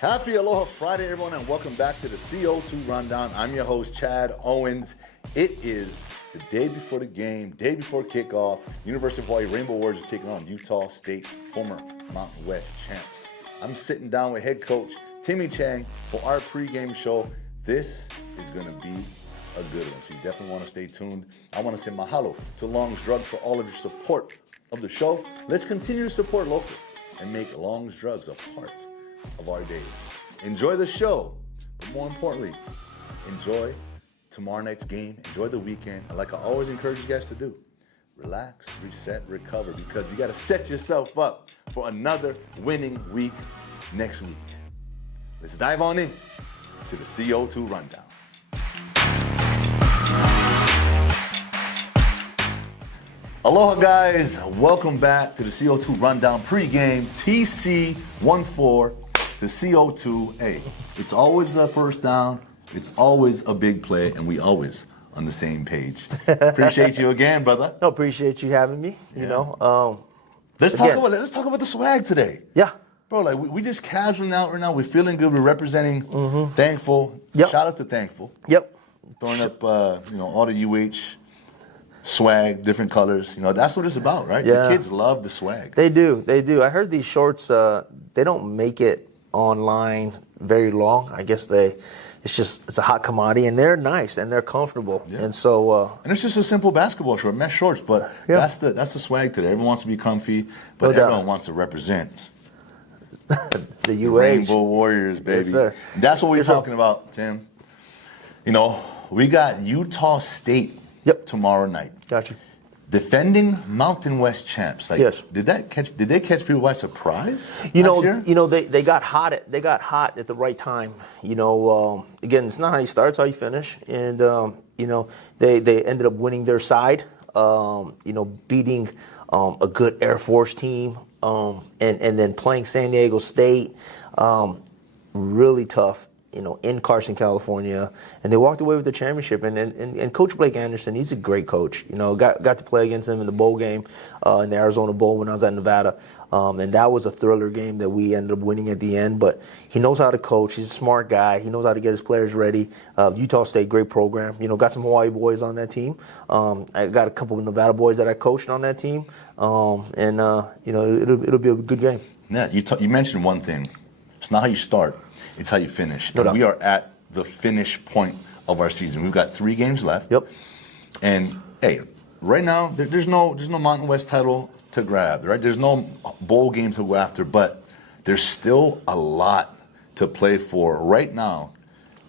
Happy Aloha Friday, everyone, and welcome back to the CO2 Rundown. I'm your host, Chad Owens. It is the day before the game, day before kickoff. University of Hawaii Rainbow Warriors are taking on Utah State, former Mountain West champs. I'm sitting down with head coach Timmy Chang for our pregame show. This is going to be a good one, so you definitely want to stay tuned. I want to say mahalo to Long's Drugs for all of your support of the show. Let's continue to support local and make Long's Drugs a part of our days. Enjoy the show, but more importantly, enjoy tomorrow night's game, enjoy the weekend, and like I always encourage you guys to do, relax, reset, recover, because you got to set yourself up for another winning week next week. Let's dive on in to the CO2 Rundown. Aloha guys, welcome back to the CO2 Rundown pregame, TC14 to CO2. Hey, it's always a first down, it's always a big play, and we always on the same page. Appreciate you again, brother. No, appreciate you having me. You know, let's talk about the swag today. Yeah, bro. Like we just casually out right now. We're feeling good. We're representing Thankful. Yep. Shout out to Thankful. Yep. Throwing up, all the UH swag, different colors. You know, that's what it's about, right? Yeah. The kids love the swag. They do. They do. I heard these shorts. They don't make it online very long. I guess it's a hot commodity, and they're nice and they're comfortable. Yeah. And so and it's just a simple basketball short, mesh shorts, but that's the swag today. Everyone wants to be comfy, but everyone wants to represent the UH Rainbow Warriors, baby. Yes, sir. That's what we're talking about, Tim. You know, we got Utah State tomorrow night. Got you. Defending Mountain West champs. Like, yes. Did they catch people by surprise? You know, they got hot at the right time. You know, again, it's not how you start, it's how you finish. And they ended up winning their side. Beating a good Air Force team, and then playing San Diego State, really tough. In Carson, California, and they walked away with the championship. And Coach Blake Anderson, he's a great coach. Got to play against him in the bowl game, in the Arizona Bowl when I was at Nevada, and that was a thriller game that we ended up winning at the end. But he knows how to coach. He's a smart guy. He knows how to get his players ready. Utah State, great program. Got some Hawaii boys on that team. I got a couple of Nevada boys that I coached on that team, it'll be a good game. Yeah, you mentioned one thing. It's not how you start. It's how you finish. No doubt. We are at the finish point of our season. We've got 3 games left. Yep. And hey, right now there's no Mountain West title to grab, right? There's no bowl game to go after, but there's still a lot to play for. Right now,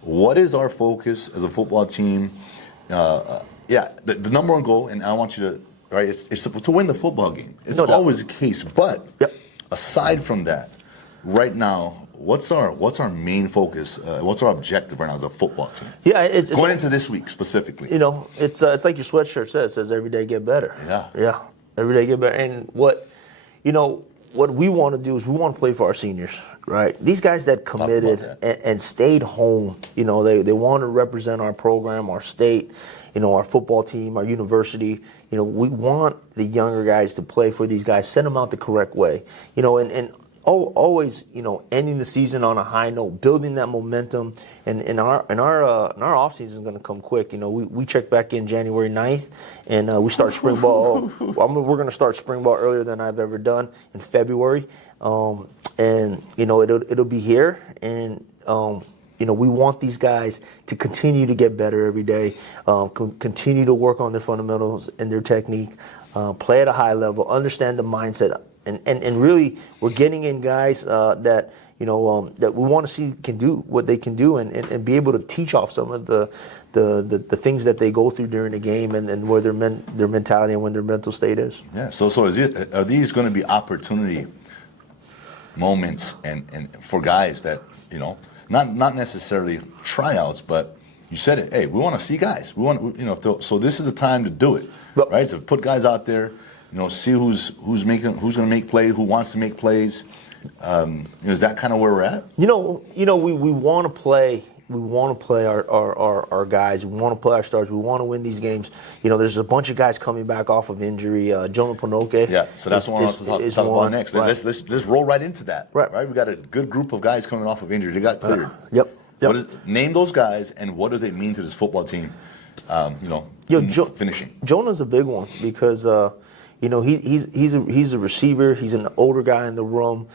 what is our focus as a football team? The number one goal, and I want you to, right, it's to win the football game. It's always the case, but aside from that, right now, what's our main focus? What's our objective right now as a football team? Yeah, it's going into this week specifically. It's like your sweatshirt says. It says every day get better. Yeah, every day get better. And what we want to do is we want to play for our seniors, right? These guys that committed and stayed home. They want to represent our program, our state, our football team, our university. We want the younger guys to play for these guys. Send them out the correct way. Always, ending the season on a high note, building that momentum, and our off season is going to come quick. We check back in January 9th, and we start spring ball. We're going to start spring ball earlier than I've ever done in February, and it'll be here, and we want these guys to continue to get better every day, continue to work on their fundamentals and their technique, play at a high level, understand the mindset. And really, we're getting in guys that that we want to see can do what they can do, and be able to teach off some of the things that they go through during the game, and where their mentality and when their mental state is. Yeah. So are these going to be opportunity moments and for guys that not necessarily tryouts, but you said it. Hey, we want to see guys. We want so this is the time to do it, right? So put guys out there. See who's going to make plays, who wants to make plays. Is that kind of where we're at? We want to play to play our guys. We want to play our stars. We want to win these games. You know, there's a bunch of guys coming back off of injury. Jonah Pinoke. Yeah, so that's what I want to talk about next. Right. Let's roll right into that. Right. We got a good group of guys coming off of injury. They got cleared. Yep. Name those guys, and what do they mean to this football team? Finishing. Jonah's a big one because he's a receiver. He's an older guy in the room.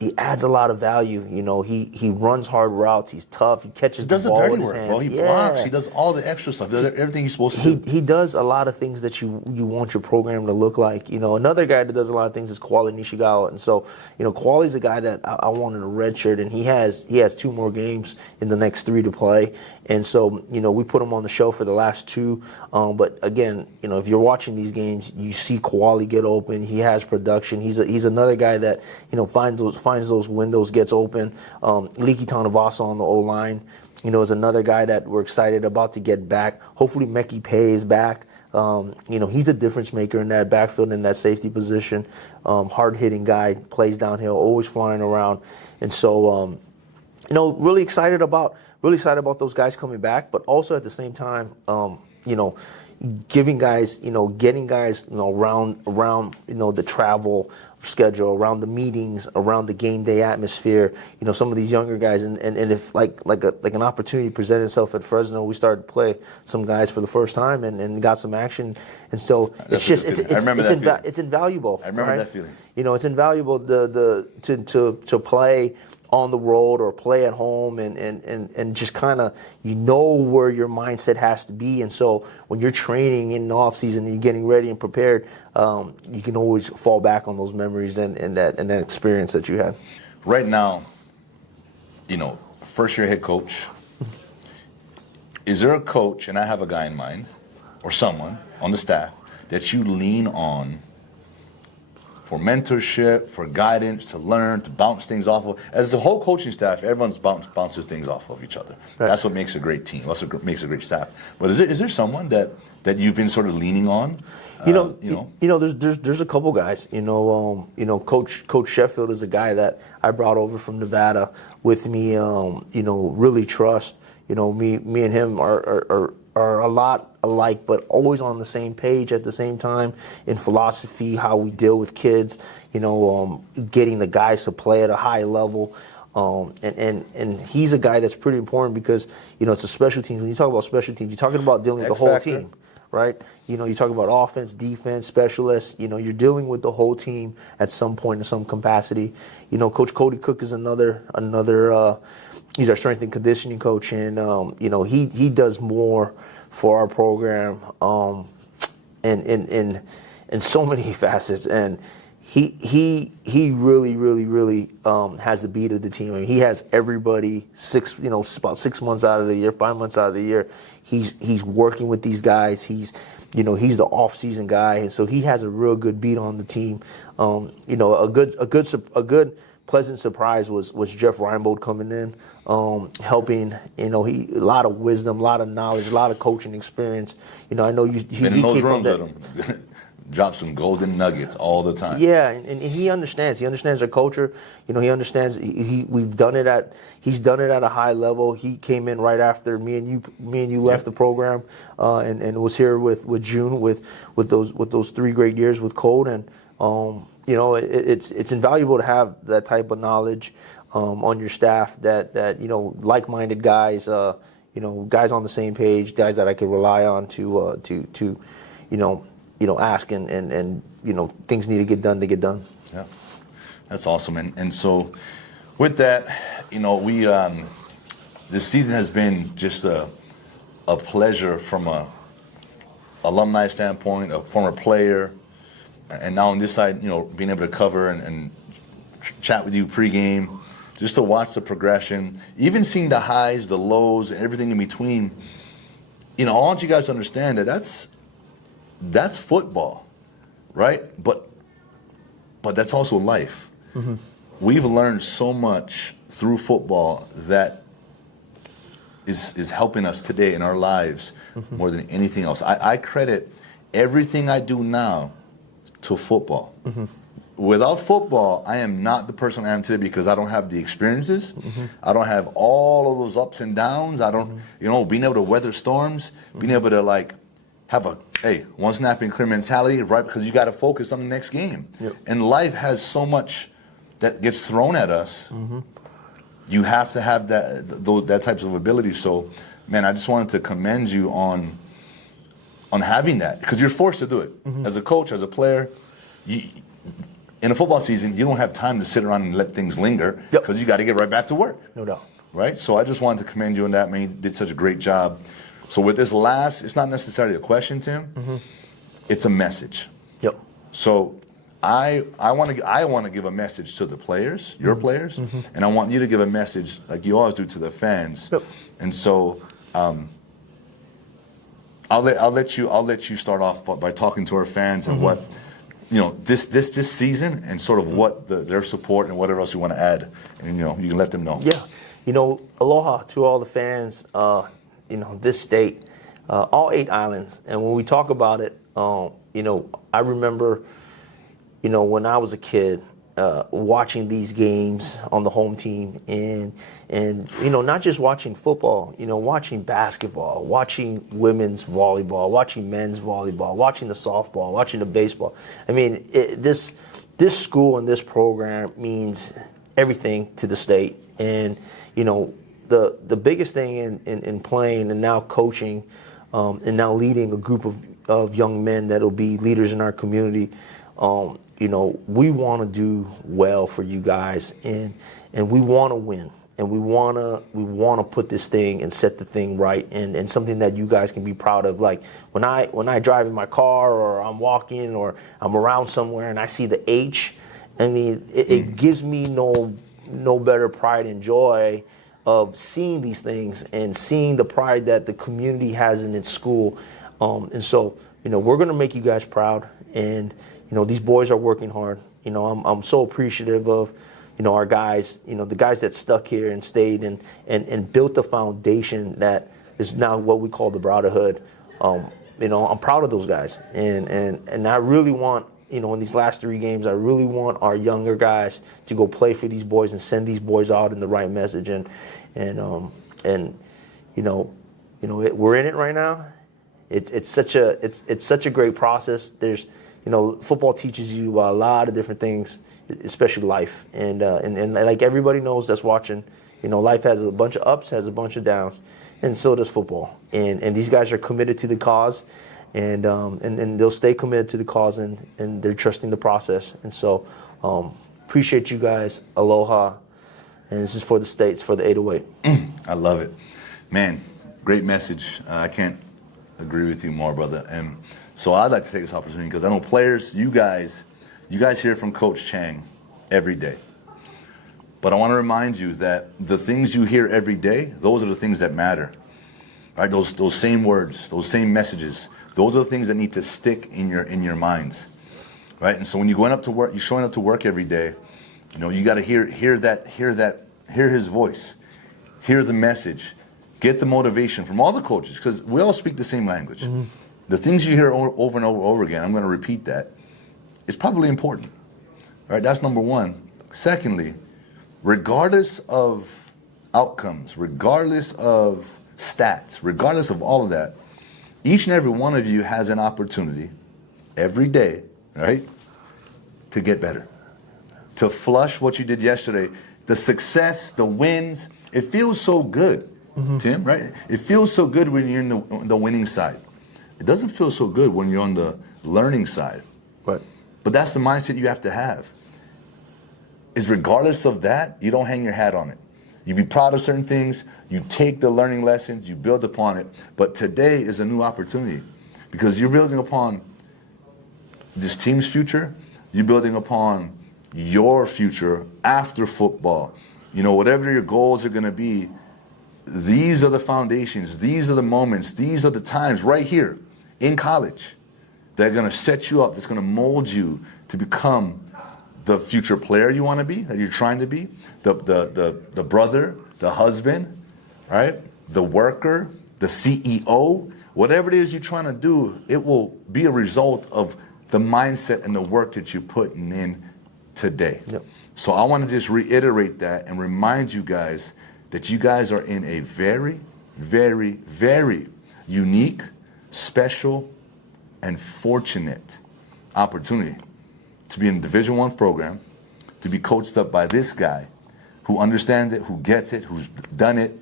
He adds a lot of value. You know, he runs hard routes. He's tough. He catches the ball with his hands. Bro. He blocks. He does all the extra stuff. Does everything he's supposed to do. He does a lot of things that you want your program to look like. You know, another guy that does a lot of things is Kwali Nishigawa. And so, you know, Kwali's a guy that I wanted a red shirt, and he has 2 more games in the next 3 to play. And so, you know, we put him on the show for the last 2. But again, you know, if you're watching these games, you see Kwali get open. He has production. He's another guy that, you know, finds those windows, gets open. Liki Tanavasa on the O-line, you know, is another guy that we're excited about to get back. Hopefully Meki Pei is back. You know, he's a difference maker in that backfield, in that safety position. Hard-hitting guy, plays downhill, always flying around. And so, you know, really excited about those guys coming back, but also at the same time, you know, getting guys around, you know, the travel schedule, around the meetings, around the game day atmosphere. You know, some of these younger guys, and if like an opportunity presented itself at Fresno, we started to play some guys for the first time and got some action. And so it's invaluable. I remember that feeling. You know, it's invaluable to play on the road or play at home and just kind of, you know, where your mindset has to be. And so when you're training in the off season and you're getting ready and prepared, you can always fall back on those memories and that experience that you had. Right now, you know, first year head coach, is there a coach, and I have a guy in mind, or someone on the staff that you lean on for mentorship, for guidance, to learn, to bounce things off of? As the whole coaching staff, everyone's bounces things off of each other. Right. That's what makes a great team. That's what makes a great staff. But is there someone that you've been sort of leaning on? There's a couple guys. Coach Sheffield is a guy that I brought over from Nevada with me. Really trust. Me and him are a lot alike, but always on the same page at the same time in philosophy, how we deal with kids, getting the guys to play at a high level. And he's a guy that's pretty important because, it's a special team. When you talk about special teams, you're talking about dealing with the whole team, right? You talk about offense, defense, specialists, you're dealing with the whole team at some point in some capacity. Coach Cody Cook is another he's our strength and conditioning coach, and he does more for our program in so many facets, and he really has the beat of the team. I mean, he has everybody about 6 months out of the year, 5 months out of the year. He's working with these guys. He's the off-season guy, and so he has a real good beat on the team. A good pleasant surprise was Jeff Reinbold coming in, helping. He a lot of wisdom, a lot of knowledge, a lot of coaching experience. I know he been in those rooms with him. Drop some golden nuggets all the time. Yeah, and he understands. He understands our culture. He understands. He's done it at a high level. He came in right after me and you left the program, and was here with June with those 3 great years with Code, and it's invaluable to have that type of knowledge on your staff. That like-minded guys, guys on the same page, guys that I can rely on to ask and things need to get done. Yeah, that's awesome. And so with that, we this season has been just a pleasure from a alumni standpoint, a former player, and now on this side, being able to cover and chat with you pregame, just to watch the progression, even seeing the highs, the lows, and everything in between. I want you guys to understand that's football, right? But that's also life. Mm-hmm. We've learned so much through football that is helping us today in our lives more than anything else. I credit everything I do now to football. Mm-hmm. without football, I am not the person I am today because I don't have the experiences. I don't have all of those ups and downs. I don't, being able to weather storms, being able to like have a, hey, one snap and clear mentality, right? Because you got to focus on the next game. Yep. And life has so much that gets thrown at us. You have to have that types of ability. So, man, I just wanted to commend you on having that because you're forced to do it. As a coach, as a player, in a football season, you don't have time to sit around and let things linger because you got to get right back to work. No doubt. Right? So I just wanted to commend you on that, man. You did such a great job. So with this last, it's not necessarily a question, Tim. It's a message. Yep. So I want to give a message to the players, your players, and I want you to give a message like you always do to the fans. Yep. And so I'll let you start off by talking to our fans and what this season and sort of what their support and whatever else you want to add, and you can let them know. Yeah, aloha to all the fans. This state, all 8 islands, and when we talk about it, I remember, when I was a kid, watching these games on the home team, and not just watching football, watching basketball, watching women's volleyball, watching men's volleyball, watching the softball, watching the baseball. I mean, this school and this program means everything to the state, and the biggest thing in playing and now coaching and now leading a group of young men that'll be leaders in our community. We want to do well for you guys, and we want to win, and we want to put this thing and set the thing right, and something that you guys can be proud of. Like when I drive in my car, or I'm walking, or I'm around somewhere, and I see the H, I mean, it gives me no better pride and joy of seeing these things and seeing the pride that the community has in its school, and so we're going to make you guys proud, and these boys are working hard. I'm so appreciative of, our guys, the guys that stuck here and stayed and built the foundation that is now what we call the brotherhood. I'm proud of those guys. And I really want, in these last 3 games, I really want our younger guys to go play for these boys and send these boys out in the right message. We're in it right now. It's such a great process. There's, football teaches you a lot of different things, especially life. And like everybody knows that's watching, life has a bunch of ups, has a bunch of downs, and so does football. And these guys are committed to the cause, and they'll stay committed to the cause, and they're trusting the process. And so appreciate you guys. Aloha. And this is for the States, for the 808. I love it. Man, great message. I can't agree with you more, brother. And so I'd like to take this opportunity because I know players, you guys hear from Coach Chang every day. But I want to remind you that the things you hear every day, those are the things that matter. Right? Those same words, those same messages, those are the things that need to stick in your minds. Right? And so when you're going up to work, you're showing up to work every day, you got to hear his voice, hear the message, get the motivation from all the coaches, because we all speak the same language. The things you hear over and over again, I'm going to repeat that, it's probably important. Right? That's number one. Secondly, regardless of outcomes, regardless of stats, regardless of all of that, each and every one of you has an opportunity every day, right, to get better, to flush what you did yesterday. The success, the wins, it feels so good, Tim, right? It feels so good when you're in the winning side. It doesn't feel so good when you're on the learning side. Right. But that's the mindset you have to have. Is regardless of that, you don't hang your hat on it. You be proud of certain things, you take the learning lessons, you build upon it. But today is a new opportunity because you're building upon this team's future, you're building upon your future after football. Whatever your goals are going to be, these are the foundations, these are the moments, these are the times right here in college that are going to set you up, that's going to mold you to become the future player you want to be, that you're trying to be, the brother, the husband, right? The worker, the CEO, whatever it is you're trying to do, it will be a result of the mindset and the work that you're putting in today. Yep. So I want to just reiterate that and remind you guys that you guys are in a very, very, very unique, special, and fortunate opportunity to be in a Division I program, to be coached up by this guy who understands it, who gets it, who's done it,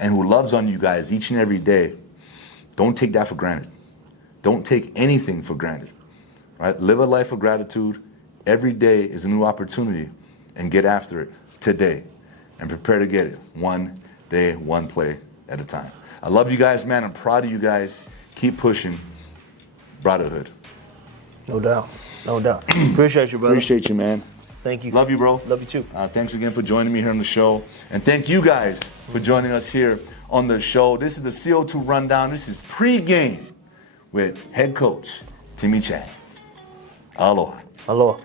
and who loves on you guys each and every day. Don't take that for granted. Don't take anything for granted. Right? Live a life of gratitude. Every day is a new opportunity, and get after it today and prepare to get it one day, one play at a time. I love you guys, man. I'm proud of you guys. Keep pushing. Brotherhood. No doubt. No doubt. Appreciate you, brother. Appreciate you, man. Thank you. Love you, bro. Love you too. Thanks again for joining me here on the show. And thank you guys for joining us here on the show. This is the CO2 Rundown. This is pregame with head coach Timmy Chang. Aloha. Aloha.